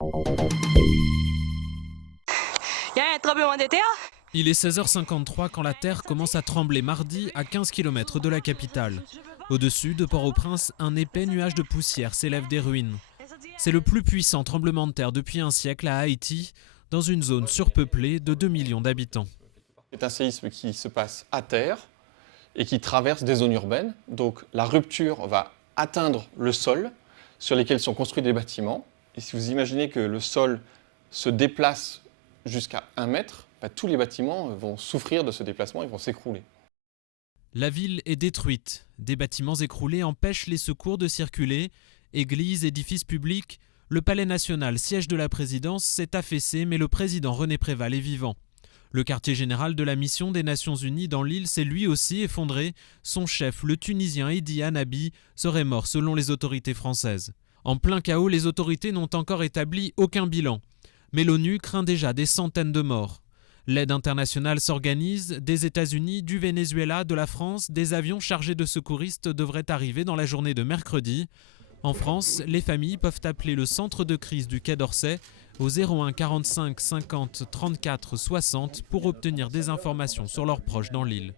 Il y a un tremblement de terre? Il est 16h53 quand la terre commence à trembler mardi à 15 km de la capitale. Au-dessus de Port-au-Prince, un épais nuage de poussière s'élève des ruines. C'est le plus puissant tremblement de terre depuis un siècle à Haïti, dans une zone surpeuplée de 2 millions d'habitants. C'est un séisme qui se passe à terre et qui traverse des zones urbaines. Donc la rupture va atteindre le sol sur lequel sont construits des bâtiments. Et si vous imaginez que le sol se déplace jusqu'à 1 mètre, tous les bâtiments vont souffrir de ce déplacement, ils vont s'écrouler. La ville est détruite. Des bâtiments écroulés empêchent les secours de circuler. Églises, édifices publics, le palais national, siège de la présidence, s'est affaissé, mais le président René Préval est vivant. Le quartier général de la mission des Nations Unies dans l'île s'est lui aussi effondré. Son chef, le Tunisien Idi Hanabi, serait mort selon les autorités françaises. En plein chaos, les autorités n'ont encore établi aucun bilan. Mais l'ONU craint déjà des centaines de morts. L'aide internationale s'organise, des États-Unis, du Venezuela, de la France, des avions chargés de secouristes devraient arriver dans la journée de mercredi. En France, les familles peuvent appeler le centre de crise du Quai d'Orsay au 01 45 50 34 60 pour obtenir des informations sur leurs proches dans l'île.